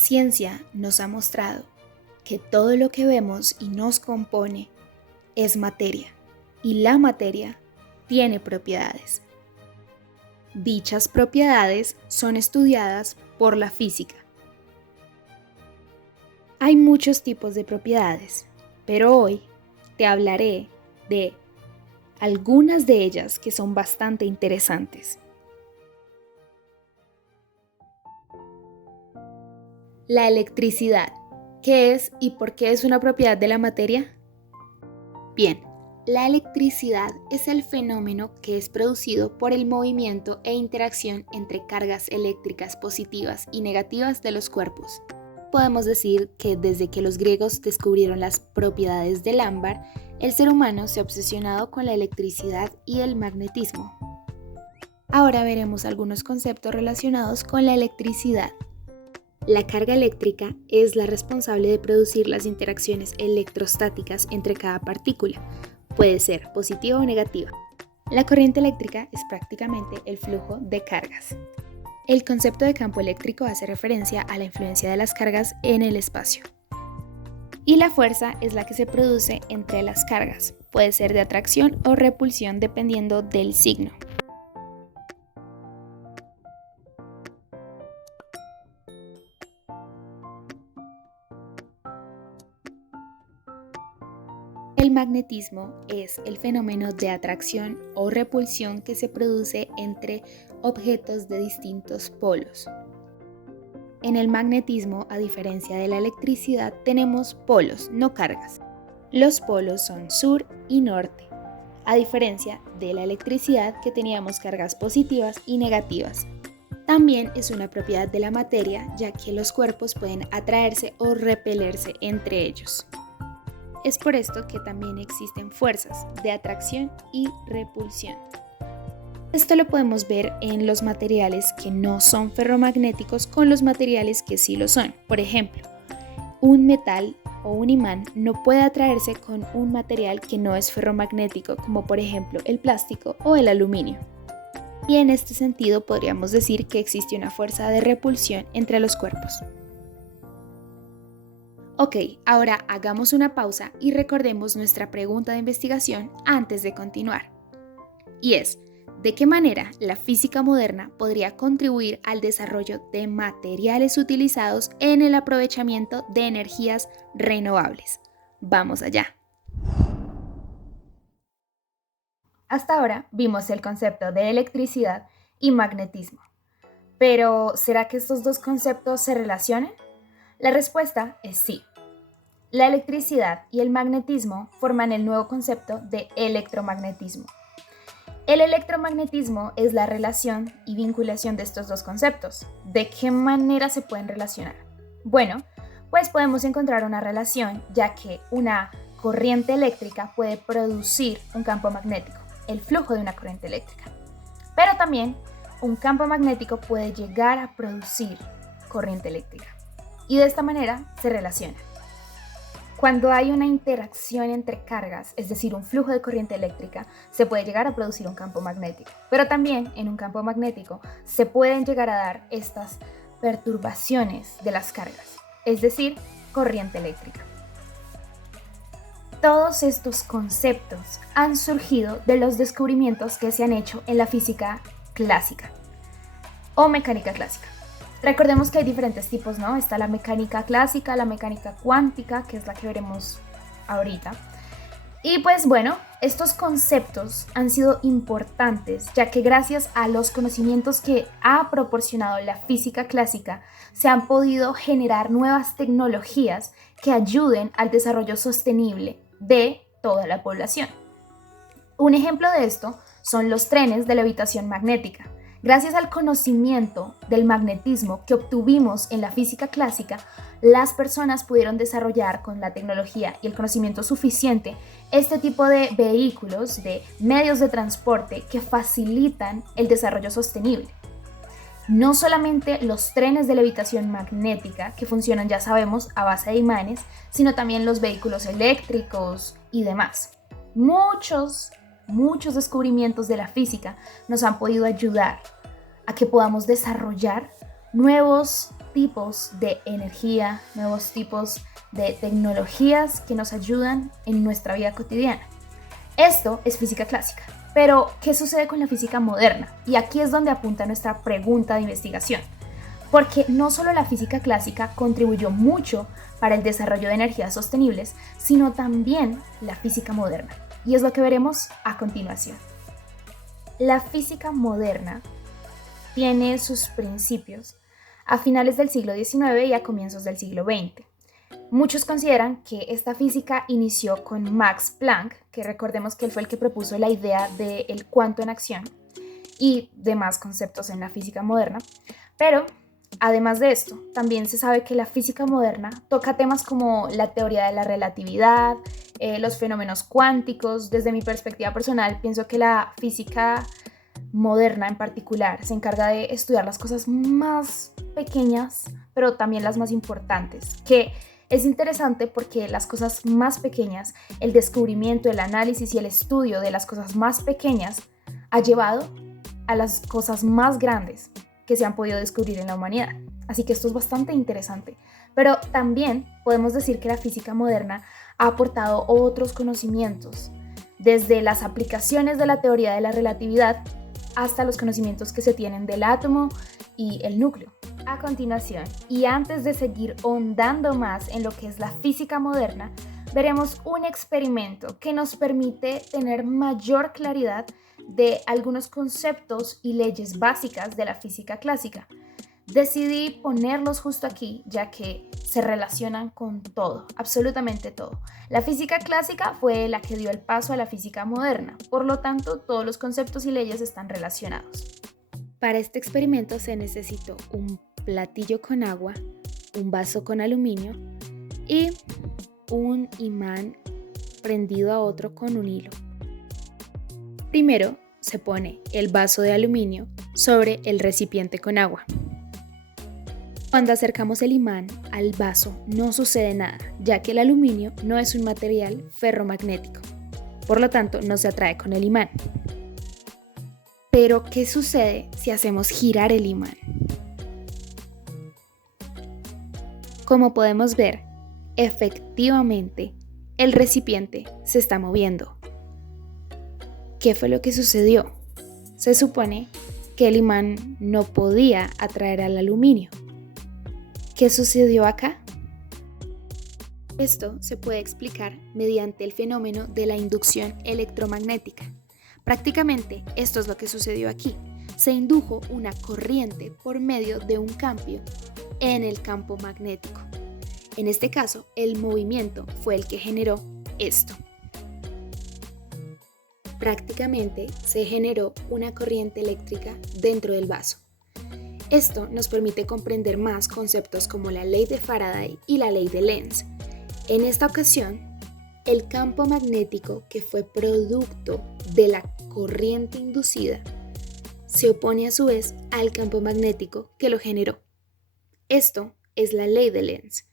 ciencia nos ha mostrado que todo lo que vemos y nos compone es materia, y la materia tiene propiedades. Dichas propiedades son estudiadas por la física. Hay muchos tipos de propiedades, pero hoy te hablaré de algunas de ellas que son bastante interesantes. La electricidad. ¿Qué es y por qué es una propiedad de la materia? Bien, la electricidad es el fenómeno que es producido por el movimiento e interacción entre cargas eléctricas positivas y negativas de los cuerpos. Podemos decir que desde que los griegos descubrieron las propiedades del ámbar, el ser humano se ha obsesionado con la electricidad y el magnetismo. Ahora veremos algunos conceptos relacionados con la electricidad. La carga eléctrica es la responsable de producir las interacciones electrostáticas entre cada partícula. Puede ser positiva o negativa. La corriente eléctrica es prácticamente el flujo de cargas. El concepto de campo eléctrico hace referencia a la influencia de las cargas en el espacio. Y la fuerza es la que se produce entre las cargas. Puede ser de atracción o repulsión dependiendo del signo. El magnetismo es el fenómeno de atracción o repulsión que se produce entre objetos de distintos polos. En el magnetismo, a diferencia de la electricidad, tenemos polos, no cargas. Los polos son sur y norte, a diferencia de la electricidad que teníamos cargas positivas y negativas. También es una propiedad de la materia, ya que los cuerpos pueden atraerse o repelerse entre ellos. Es por esto que también existen fuerzas de atracción y repulsión. Esto lo podemos ver en los materiales que no son ferromagnéticos con los materiales que sí lo son. Por ejemplo, un metal o un imán no puede atraerse con un material que no es ferromagnético, como por ejemplo el plástico o el aluminio. Y en este sentido podríamos decir que existe una fuerza de repulsión entre los cuerpos. Ok, ahora hagamos una pausa y recordemos nuestra pregunta de investigación antes de continuar. Y es, ¿de qué manera la física moderna podría contribuir al desarrollo de materiales utilizados en el aprovechamiento de energías renovables? Vamos allá. Hasta ahora vimos el concepto de electricidad y magnetismo. Pero, ¿será que estos dos conceptos se relacionan? La respuesta es sí. La electricidad y el magnetismo forman el nuevo concepto de electromagnetismo. El electromagnetismo es la relación y vinculación de estos dos conceptos. ¿De qué manera se pueden relacionar? Bueno, pues podemos encontrar una relación, ya que una corriente eléctrica puede producir un campo magnético, el flujo de una corriente eléctrica. Pero también un campo magnético puede llegar a producir corriente eléctrica. Y de esta manera se relacionan. Cuando hay una interacción entre cargas, es decir, un flujo de corriente eléctrica, se puede llegar a producir un campo magnético. Pero también en un campo magnético se pueden llegar a dar estas perturbaciones de las cargas, es decir, corriente eléctrica. Todos estos conceptos han surgido de los descubrimientos que se han hecho en la física clásica o mecánica clásica. Recordemos que hay diferentes tipos, ¿no? Está la mecánica clásica, la mecánica cuántica, que es la que veremos ahorita. Y pues bueno, estos conceptos han sido importantes, ya que gracias a los conocimientos que ha proporcionado la física clásica, se han podido generar nuevas tecnologías que ayuden al desarrollo sostenible de toda la población. Un ejemplo de esto son los trenes de levitación magnética. Gracias al conocimiento del magnetismo que obtuvimos en la física clásica, las personas pudieron desarrollar con la tecnología y el conocimiento suficiente este tipo de vehículos, de medios de transporte que facilitan el desarrollo sostenible. No solamente los trenes de levitación magnética, que funcionan, ya sabemos, a base de imanes, sino también los vehículos eléctricos y demás. Muchos descubrimientos de la física nos han podido ayudar a que podamos desarrollar nuevos tipos de energía, nuevos tipos de tecnologías que nos ayudan en nuestra vida cotidiana. Esto es física clásica. Pero, ¿qué sucede con la física moderna? Y aquí es donde apunta nuestra pregunta de investigación. Porque no solo la física clásica contribuyó mucho para el desarrollo de energías sostenibles, sino también la física moderna. Y es lo que veremos a continuación. La física moderna tiene sus principios a finales del siglo XIX y a comienzos del siglo XX. Muchos consideran que esta física inició con Max Planck, que recordemos que él fue el que propuso la idea del cuanto en acción y demás conceptos en la física moderna, pero además de esto, también se sabe que la física moderna toca temas como la teoría de la relatividad, los fenómenos cuánticos. Desde mi perspectiva personal, pienso que la física moderna en particular se encarga de estudiar las cosas más pequeñas, pero también las más importantes, que es interesante porque las cosas más pequeñas, el descubrimiento, el análisis y el estudio de las cosas más pequeñas ha llevado a las cosas más grandes que se han podido descubrir en la humanidad. Así que esto es bastante interesante. Pero también podemos decir que la física moderna ha aportado otros conocimientos, desde las aplicaciones de la teoría de la relatividad hasta los conocimientos que se tienen del átomo y el núcleo. A continuación, y antes de seguir ahondando más en lo que es la física moderna, veremos un experimento que nos permite tener mayor claridad de algunos conceptos y leyes básicas de la física clásica. Decidí ponerlos justo aquí, ya que se relacionan con todo, absolutamente todo. La física clásica fue la que dio el paso a la física moderna, por lo tanto, todos los conceptos y leyes están relacionados. Para este experimento se necesitó un platillo con agua, un vaso con aluminio y un imán prendido a otro con un hilo. Primero se pone el vaso de aluminio sobre el recipiente con agua. Cuando acercamos el imán al vaso no sucede nada, ya que el aluminio no es un material ferromagnético, por lo tanto no se atrae con el imán. Pero, ¿qué sucede si hacemos girar el imán? Como podemos ver, efectivamente, el recipiente se está moviendo. ¿Qué fue lo que sucedió? Se supone que el imán no podía atraer al aluminio. ¿Qué sucedió acá? Esto se puede explicar mediante el fenómeno de la inducción electromagnética. Prácticamente esto es lo que sucedió aquí. Se indujo una corriente por medio de un cambio en el campo magnético. En este caso, el movimiento fue el que generó esto. Prácticamente se generó una corriente eléctrica dentro del vaso. Esto nos permite comprender más conceptos como la ley de Faraday y la ley de Lenz. En esta ocasión, el campo magnético que fue producto de la corriente inducida se opone a su vez al campo magnético que lo generó. Esto es la ley de Lenz.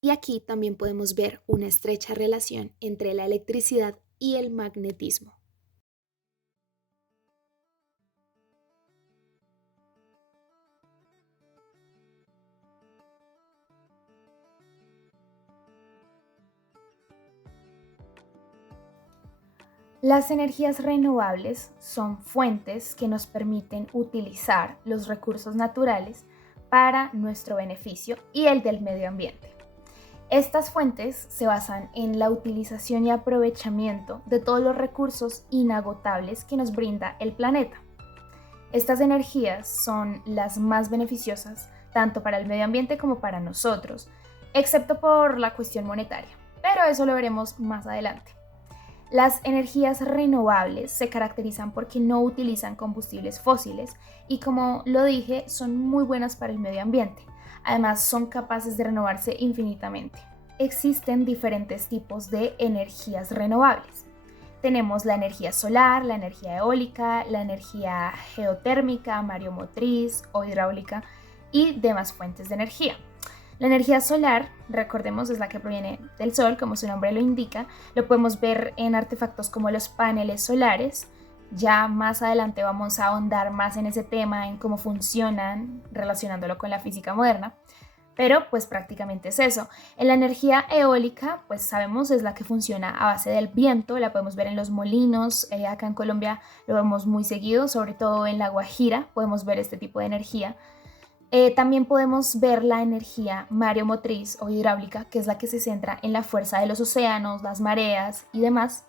Y aquí también podemos ver una estrecha relación entre la electricidad y el magnetismo. Las energías renovables son fuentes que nos permiten utilizar los recursos naturales para nuestro beneficio y el del medio ambiente. Estas fuentes se basan en la utilización y aprovechamiento de todos los recursos inagotables que nos brinda el planeta. Estas energías son las más beneficiosas tanto para el medio ambiente como para nosotros, excepto por la cuestión monetaria, pero eso lo veremos más adelante. Las energías renovables se caracterizan porque no utilizan combustibles fósiles y, como lo dije, son muy buenas para el medio ambiente. Además, son capaces de renovarse infinitamente. Existen diferentes tipos de energías renovables. Tenemos la energía solar, la energía eólica, la energía geotérmica, mareomotriz o hidráulica y demás fuentes de energía. La energía solar, recordemos, es la que proviene del sol, como su nombre lo indica. Lo podemos ver en artefactos como los paneles solares, Ya más adelante vamos a ahondar más en ese tema, en cómo funcionan, relacionándolo con la física moderna. Pero pues prácticamente es eso. En la energía eólica, pues sabemos es la que funciona a base del viento, la podemos ver en los molinos, acá en Colombia lo vemos muy seguido, sobre todo en La Guajira podemos ver este tipo de energía. También podemos ver la energía mareomotriz o hidráulica, que es la que se centra en la fuerza de los océanos, las mareas y demás.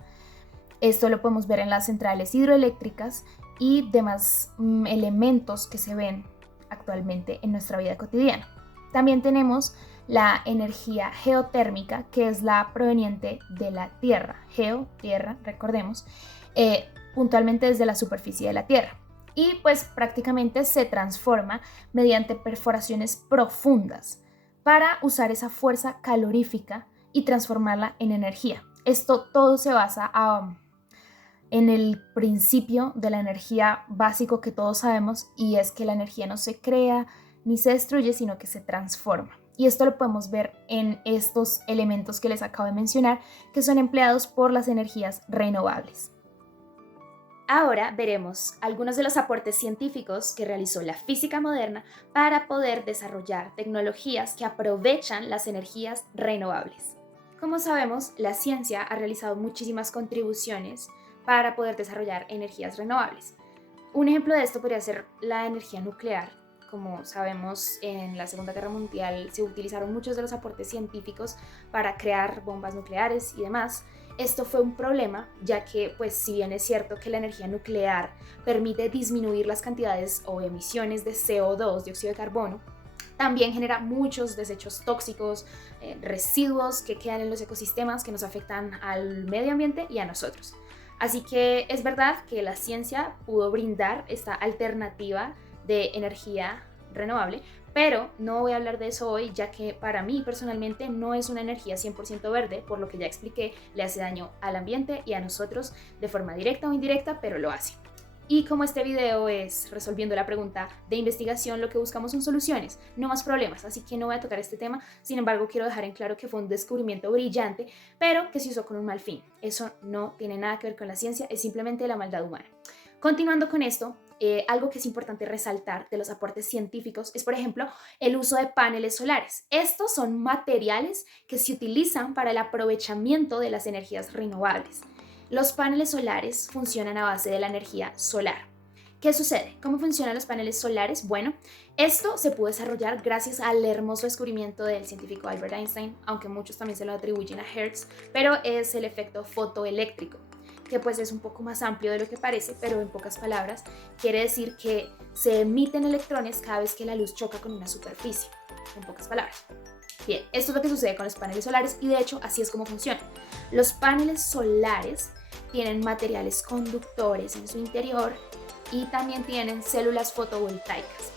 Esto lo podemos ver en las centrales hidroeléctricas y demás elementos que se ven actualmente en nuestra vida cotidiana. También tenemos la energía geotérmica, que es la proveniente de la Tierra. Geo, tierra, recordemos, puntualmente desde la superficie de la Tierra. Y pues prácticamente se transforma mediante perforaciones profundas para usar esa fuerza calorífica y transformarla en energía. Esto todo se basa en el principio de la energía básico que todos sabemos, y es que la energía no se crea ni se destruye, sino que se transforma. Y esto lo podemos ver en estos elementos que les acabo de mencionar, que son empleados por las energías renovables. Ahora veremos algunos de los aportes científicos que realizó la física moderna para poder desarrollar tecnologías que aprovechan las energías renovables. Como sabemos, la ciencia ha realizado muchísimas contribuciones para poder desarrollar energías renovables. Un ejemplo de esto podría ser la energía nuclear. Como sabemos, en la Segunda Guerra Mundial se utilizaron muchos de los aportes científicos para crear bombas nucleares y demás. Esto fue un problema, ya que, pues, si bien es cierto que la energía nuclear permite disminuir las cantidades o emisiones de CO2, dióxido de carbono, también genera muchos desechos tóxicos, residuos que quedan en los ecosistemas que nos afectan al medio ambiente y a nosotros. Así que es verdad que la ciencia pudo brindar esta alternativa de energía renovable, pero no voy a hablar de eso hoy, ya que para mí personalmente no es una energía 100% verde, por lo que ya expliqué, le hace daño al ambiente y a nosotros de forma directa o indirecta, pero lo hace. Y como este video es resolviendo la pregunta de investigación, lo que buscamos son soluciones, no más problemas, así que no voy a tocar este tema. Sin embargo, quiero dejar en claro que fue un descubrimiento brillante, pero que se usó con un mal fin. Eso no tiene nada que ver con la ciencia, es simplemente la maldad humana. Continuando con esto, algo que es importante resaltar de los aportes científicos es, por ejemplo, el uso de paneles solares. Estos son materiales que se utilizan para el aprovechamiento de las energías renovables. Los paneles solares funcionan a base de la energía solar. ¿Qué sucede? ¿Cómo funcionan los paneles solares? Bueno, esto se pudo desarrollar gracias al hermoso descubrimiento del científico Albert Einstein, aunque muchos también se lo atribuyen a Hertz, pero es el efecto fotoeléctrico, que pues es un poco más amplio de lo que parece, pero en pocas palabras quiere decir que se emiten electrones cada vez que la luz choca con una superficie, en pocas palabras. Bien, esto es lo que sucede con los paneles solares y de hecho así es como funciona. Los paneles solares tienen materiales conductores en su interior y también tienen células fotovoltaicas.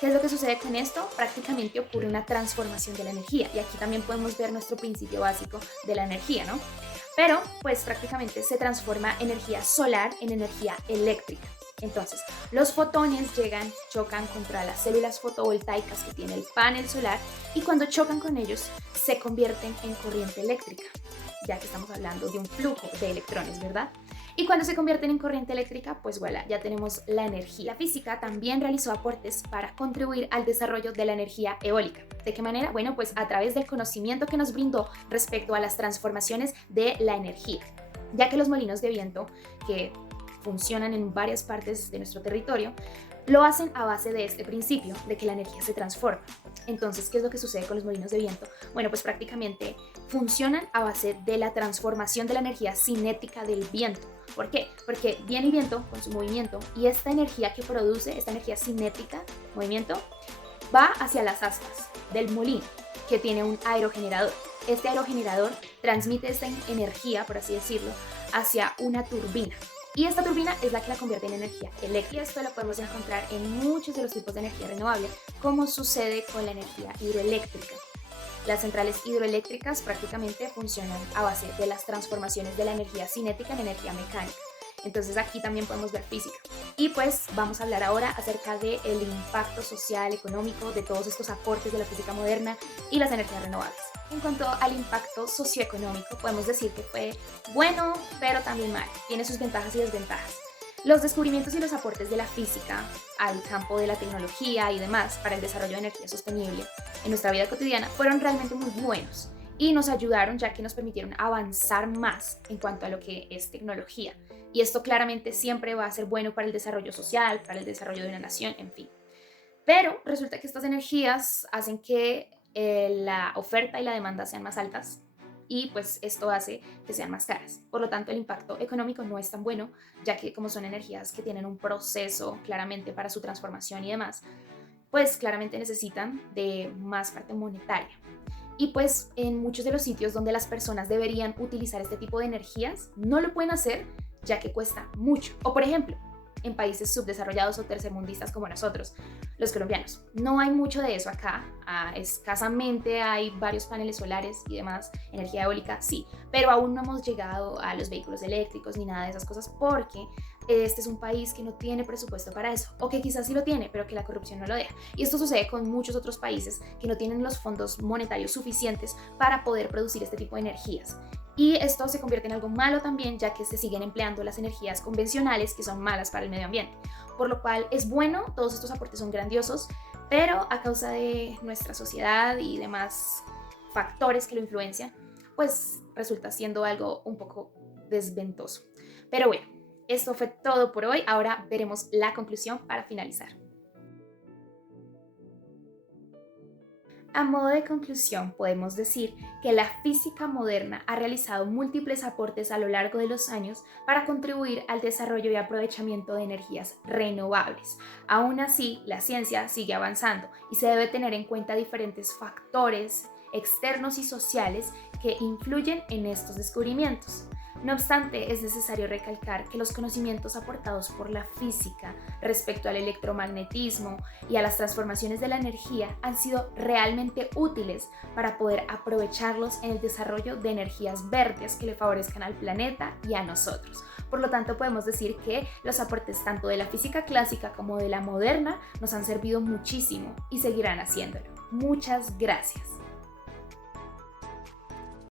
¿Qué es lo que sucede con esto? Prácticamente ocurre una transformación de la energía, y aquí también podemos ver nuestro principio básico de la energía, ¿no? Pero pues prácticamente se transforma energía solar en energía eléctrica. Entonces, los fotones llegan, chocan contra las células fotovoltaicas que tiene el panel solar, y cuando chocan con ellos se convierten en corriente eléctrica, ya que estamos hablando de un flujo de electrones, ¿verdad? Y cuando se convierten en corriente eléctrica, pues voilà, ya tenemos la energía. La física también realizó aportes para contribuir al desarrollo de la energía eólica. ¿De qué manera? Bueno, pues a través del conocimiento que nos brindó respecto a las transformaciones de la energía, ya que los molinos de viento, que funcionan en varias partes de nuestro territorio, lo hacen a base de este principio de que la energía se transforma. Entonces, ¿qué es lo que sucede con los molinos de viento? Bueno, pues prácticamente funcionan a base de la transformación de la energía cinética del viento. ¿Por qué? Porque viene el viento con su movimiento y esta energía que produce, esta energía cinética, movimiento, va hacia las astas del molino, que tiene un aerogenerador. Este aerogenerador transmite esta energía, por así decirlo, hacia una turbina. Y esta turbina es la que la convierte en energía eléctrica. Y esto lo podemos encontrar en muchos de los tipos de energía renovable, como sucede con la energía hidroeléctrica. Las centrales hidroeléctricas prácticamente funcionan a base de las transformaciones de la energía cinética en energía mecánica. Entonces aquí también podemos ver física. Y pues vamos a hablar ahora acerca del impacto social, económico de todos estos aportes de la física moderna y las energías renovables. En cuanto al impacto socioeconómico, podemos decir que fue bueno, pero también malo. Tiene sus ventajas y desventajas. Los descubrimientos y los aportes de la física al campo de la tecnología y demás para el desarrollo de energía sostenible en nuestra vida cotidiana fueron realmente muy buenos y nos ayudaron ya que nos permitieron avanzar más en cuanto a lo que es tecnología. Y esto claramente siempre va a ser bueno para el desarrollo social, para el desarrollo de una nación, en fin. Pero resulta que estas energías hacen que la oferta y la demanda sean más altas y pues esto hace que sean más caras. Por lo tanto, el impacto económico no es tan bueno, ya que como son energías que tienen un proceso claramente para su transformación y demás, pues claramente necesitan de más parte monetaria. Y pues en muchos de los sitios donde las personas deberían utilizar este tipo de energías, no lo pueden hacer ya que cuesta mucho. O por ejemplo, en países subdesarrollados o tercermundistas como nosotros, los colombianos. No hay mucho de eso acá, escasamente hay varios paneles solares y demás, energía eólica, sí, pero aún no hemos llegado a los vehículos eléctricos ni nada de esas cosas porque este es un país que no tiene presupuesto para eso, o que quizás sí lo tiene, pero que la corrupción no lo deja. Y esto sucede con muchos otros países que no tienen los fondos monetarios suficientes para poder producir este tipo de energías. Y esto se convierte en algo malo también, ya que se siguen empleando las energías convencionales que son malas para el medio ambiente. Por lo cual es bueno, todos estos aportes son grandiosos, pero a causa de nuestra sociedad y demás factores que lo influencian, pues resulta siendo algo un poco desventoso. Pero bueno, esto fue todo por hoy. Ahora veremos la conclusión para finalizar. A modo de conclusión, podemos decir que la física moderna ha realizado múltiples aportes a lo largo de los años para contribuir al desarrollo y aprovechamiento de energías renovables. Aún así, la ciencia sigue avanzando y se debe tener en cuenta diferentes factores externos y sociales que influyen en estos descubrimientos. No obstante, es necesario recalcar que los conocimientos aportados por la física respecto al electromagnetismo y a las transformaciones de la energía han sido realmente útiles para poder aprovecharlos en el desarrollo de energías verdes que le favorezcan al planeta y a nosotros. Por lo tanto, podemos decir que los aportes tanto de la física clásica como de la moderna nos han servido muchísimo y seguirán haciéndolo. Muchas gracias.